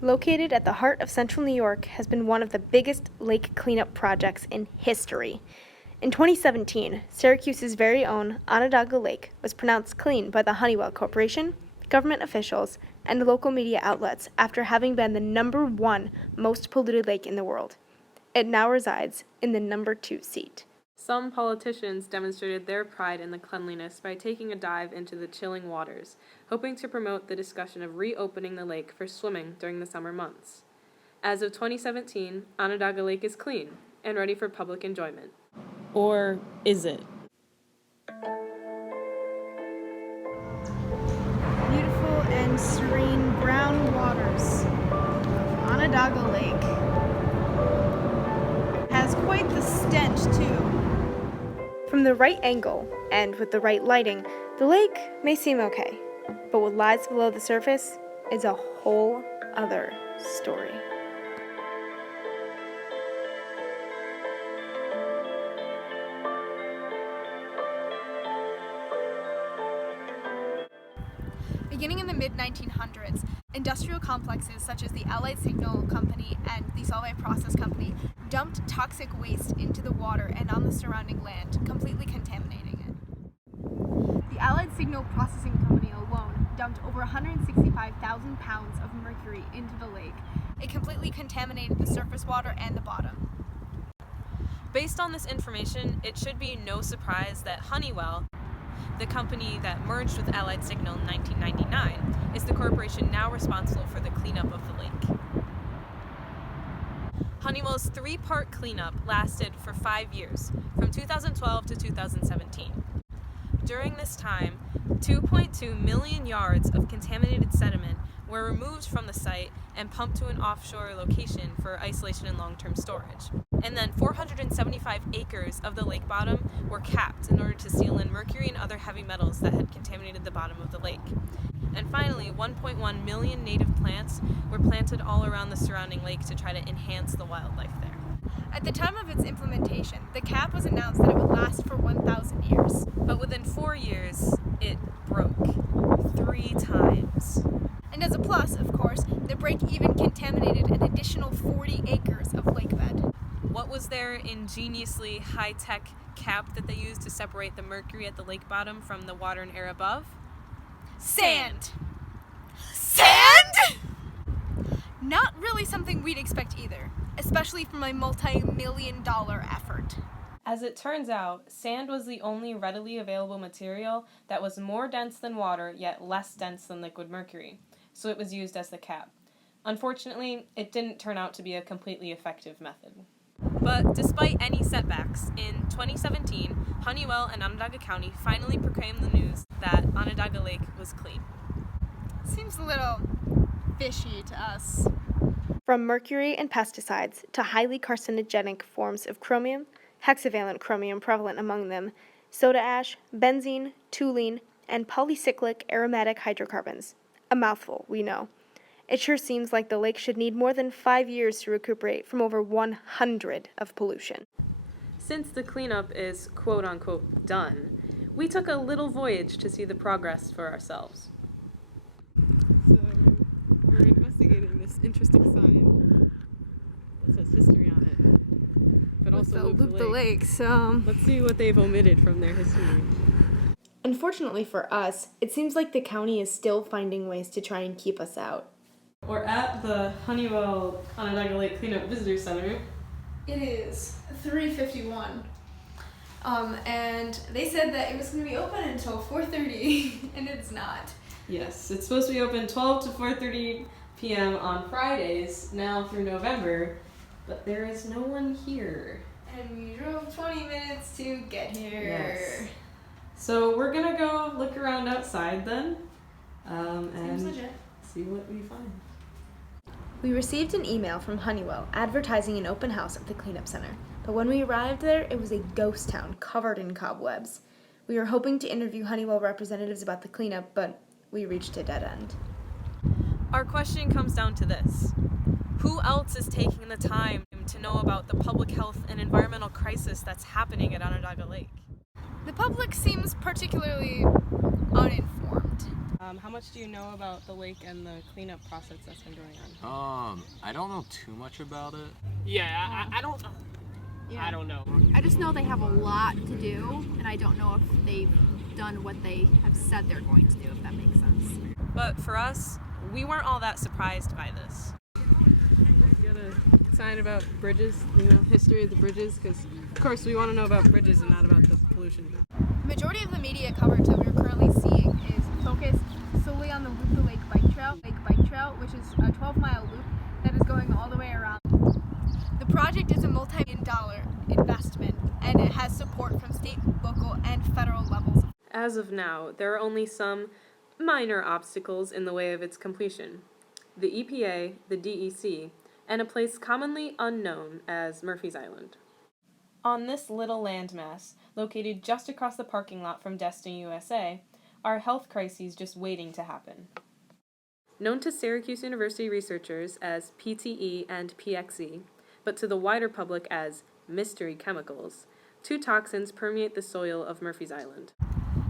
Located at the heart of central New York, has been one of the biggest lake cleanup projects in history. In 2017, Syracuse's very own Onondaga Lake was pronounced clean by the Honeywell Corporation, government officials, and local media outlets after having been the #1 most polluted lake in the world. It now resides in the #2 seat. Some politicians demonstrated their pride in the cleanliness by taking a dive into the chilling waters, hoping to promote the discussion of reopening the lake for swimming during the summer months. As of 2017, Onondaga Lake is clean and ready for public enjoyment. Or is it? Beautiful and serene brown waters of Onondaga Lake. Has quite the stench, too. From the right angle, and with the right lighting, the lake may seem okay, but what lies below the surface is a whole other story. Beginning in the mid-1900s, industrial complexes such as the Allied Signal Company and the Solvay Process Company dumped toxic waste into the water and on the surrounding land, completely contaminating it. The Allied Signal Processing Company alone dumped over 165,000 pounds of mercury into the lake. It completely contaminated the surface water and the bottom. Based on this information, it should be no surprise that Honeywell, the company that merged with Allied Signal in 1999, is the corporation now responsible for the cleanup of the lake. Honeywell's 3-part cleanup lasted for 5 years, from 2012 to 2017. During this time, 2.2 million yards of contaminated sediment were removed from the site and pumped to an offshore location for isolation and long-term storage. And then 475 acres of the lake bottom were capped in order to seal in mercury and other heavy metals that had contaminated the bottom of the lake. And finally, 1.1 million native plants were planted all around the surrounding lake to try to enhance the wildlife there. At the time of its implementation, the cap was announced that it would last for 1,000 years. But within 4 years, it broke 3 times. And as a plus, of course, the break even contaminated an additional 40 acres of lake bed. What was their ingeniously high-tech cap that they used to separate the mercury at the lake bottom from the water and air above? Sand! Sand?! Not really something we'd expect either, especially from a multi-million-dollar effort. As it turns out, sand was the only readily available material that was more dense than water, yet less dense than liquid mercury, so it was used as the cap. Unfortunately, it didn't turn out to be a completely effective method. But despite any setbacks, in 2017, Honeywell and Onondaga County finally proclaimed the news that Onondaga Lake was clean. Seems a little fishy to us. From mercury and pesticides to highly carcinogenic forms of chromium, hexavalent chromium prevalent among them, soda ash, benzene, toluene, and polycyclic aromatic hydrocarbons. A mouthful, we know. It sure seems like the lake should need more than 5 years to recuperate from over 100 of pollution. Since the cleanup is quote-unquote done, we took a little voyage to see the progress for ourselves. So, we're investigating this interesting sign that says history on it, but also Loop the Lake. So Let's see what they've omitted from their history. Unfortunately for us, it seems like the county is still finding ways to try and keep us out. We're at the Honeywell Onondaga Lake Cleanup Visitor Center. it is 3:51. And they said that it was going to be open until 4:30, and it's not. Yes, it's supposed to be open 12 to 4:30 p.m. on Fridays, now through November, but there is no one here. And we drove 20 minutes to get here. Yes. So we're gonna go look around outside then, Seems and legit. see what we find. We received an email from Honeywell advertising an open house at the cleanup center, but when we arrived there, it was a ghost town covered in cobwebs. We were hoping to interview Honeywell representatives about the cleanup, but we reached a dead end. Our question comes down to this. Who else is taking the time to know about the public health and environmental crisis that's happening at Onondaga Lake? The public seems particularly uninformed. How much do you know about the lake and the cleanup process that's been going on? I don't know too much about it. Yeah, I don't know. I just know they have a lot to do, and I don't know if they've done what they have said they're going to do, if that makes sense. But for us, we weren't all that surprised by this. You got a sign about bridges, history of the bridges, because of course we want to know about bridges and not about the pollution. The majority of the media coverage that we're currently seeing is focused solely on the Loop the Lake Bike Trail, which is a 12-mile loop that is going all the way around. The project is a multi-million-dollar investment, and it has support from state, local, and federal levels. As of now, there are only some minor obstacles in the way of its completion. The EPA, the DEC, and a place commonly unknown as Murphy's Island. On this little landmass, located just across the parking lot from Destiny USA, are health crises just waiting to happen. Known to Syracuse University researchers as PTE and PXE, but to the wider public as mystery chemicals, two toxins permeate the soil of Murphy's Island.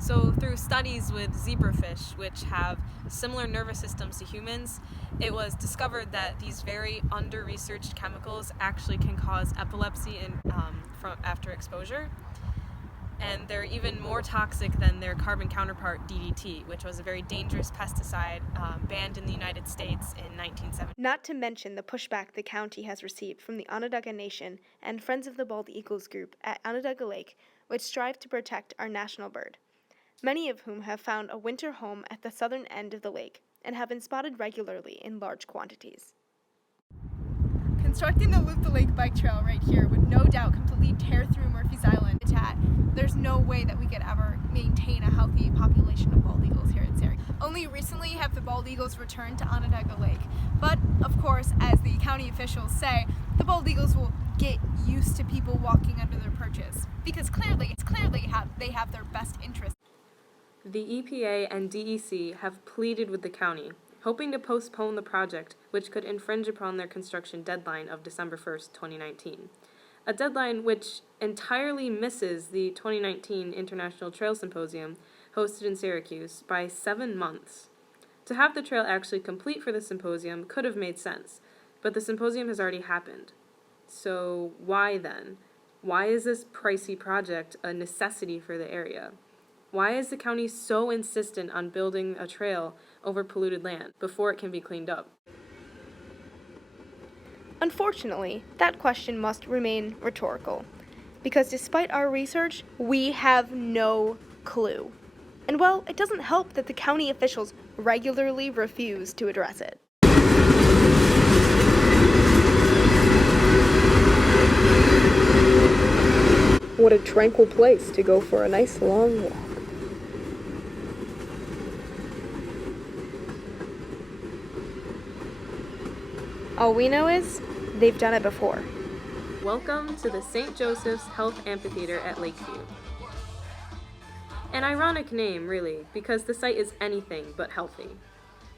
So through studies with zebrafish, which have similar nervous systems to humans, it was discovered that these very under-researched chemicals actually can cause epilepsy after exposure. And they're even more toxic than their carbon counterpart DDT, which was a very dangerous pesticide banned in the United States in 1970. Not to mention the pushback the county has received from the Onondaga Nation and Friends of the Bald Eagles group at Onondaga Lake, which strive to protect our national bird, many of whom have found a winter home at the southern end of the lake and have been spotted regularly in large quantities. Constructing the Loop the Lake Bike Trail right here would no doubt completely tear through Murphy's Island habitat. There's no way that we could ever maintain a healthy population of bald eagles here in Syracuse. Only recently have the bald eagles returned to Onondaga Lake, but of course, as the county officials say, the bald eagles will get used to people walking under their perches, because clearly they have their best interest. The EPA and DEC have pleaded with the county, hoping to postpone the project, which could infringe upon their construction deadline of December 1st, 2019. A deadline which entirely misses the 2019 International Trail Symposium hosted in Syracuse by 7 months. To have the trail actually complete for the symposium could have made sense, but the symposium has already happened. So why then? Why is this pricey project a necessity for the area? Why is the county so insistent on building a trail over polluted land before it can be cleaned up? Unfortunately, that question must remain rhetorical, because despite our research, we have no clue. And well, it doesn't help that the county officials regularly refuse to address it. What a tranquil place to go for a nice long walk. All we know is, they've done it before. Welcome to the St. Joseph's Health Amphitheater at Lakeview. An ironic name, really, because the site is anything but healthy.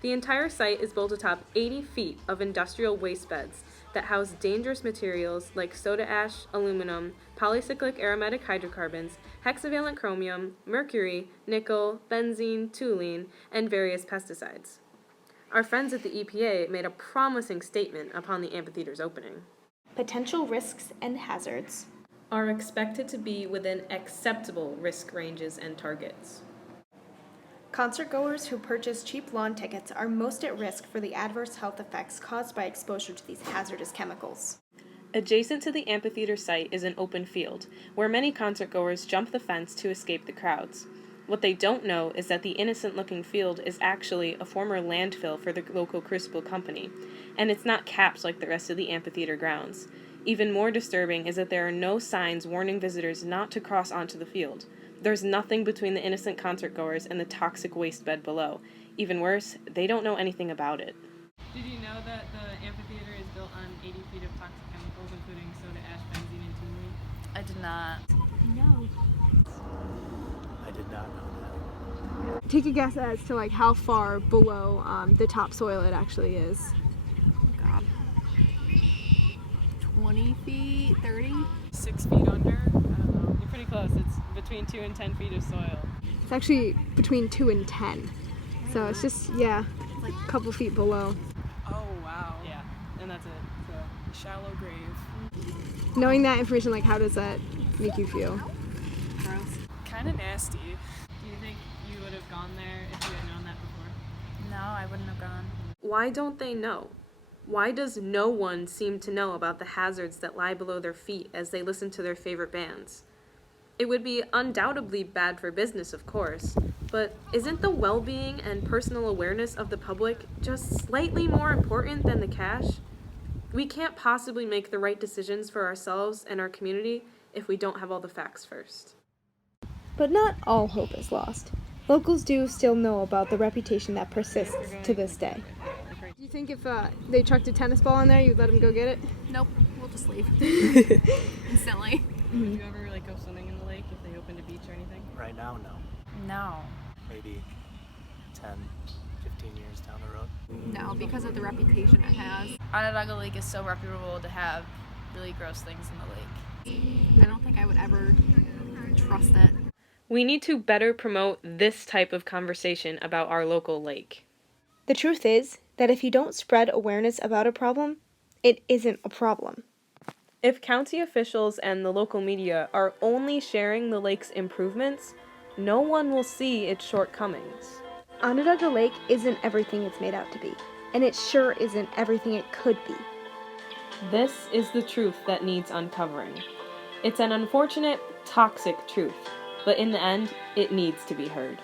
The entire site is built atop 80 feet of industrial waste beds that house dangerous materials like soda ash, aluminum, polycyclic aromatic hydrocarbons, hexavalent chromium, mercury, nickel, benzene, toluene, and various pesticides. Our friends at the EPA made a promising statement upon the amphitheater's opening. Potential risks and hazards Are expected to be within acceptable risk ranges and targets. Concertgoers who purchase cheap lawn tickets are most at risk for the adverse health effects caused by exposure to these hazardous chemicals. Adjacent to the amphitheater site is an open field, where many concertgoers jump the fence to escape the crowds. What they don't know is that the innocent-looking field is actually a former landfill for the local crucible company, and it's not capped like the rest of the amphitheater grounds. Even more disturbing is that there are no signs warning visitors not to cross onto the field. There's nothing between the innocent concertgoers and the toxic waste bed below. Even worse, they don't know anything about it. Did you know that the amphitheater is built on 80 feet of toxic chemicals, including soda ash, benzene, and toluene? I did not. No. I did not know that. Take a guess as to like how far below the topsoil it actually is. God. 20 feet? 30? 6 feet under? I don't know. You're pretty close. It's between 2 and 10 feet of soil. It's actually between 2 and 10. So it's just, yeah, It's like a couple feet below. Oh, wow. Yeah, and that's it. So, shallow grave. Knowing that information, like, how does that make you feel? gross. Kind of nasty. Do you think you would have gone there if you had known that before? No, I wouldn't have gone. Why don't they know? Why does no one seem to know about the hazards that lie below their feet as they listen to their favorite bands? It would be undoubtedly bad for business, of course, but isn't the well-being and personal awareness of the public just slightly more important than the cash? We can't possibly make the right decisions for ourselves and our community if we don't have all the facts first. But not all hope is lost. Locals do still know about the reputation that persists to this day. Do you think if they chucked a tennis ball in there, you'd let them go get it? Nope, we'll just leave. Instantly. Would you ever like go swimming in the lake if they opened a beach or anything? Right now, no. No. Maybe 10, 15 years down the road. No, because of the reputation it has. Onondaga Lake is so reputable to have really gross things in the lake. I don't think I would ever trust it. We need to better promote this type of conversation about our local lake. The truth is that if you don't spread awareness about a problem, it isn't a problem. If county officials and the local media are only sharing the lake's improvements, no one will see its shortcomings. Onondaga Lake isn't everything it's made out to be, and it sure isn't everything it could be. This is the truth that needs uncovering. It's an unfortunate, toxic truth, but in the end, it needs to be heard.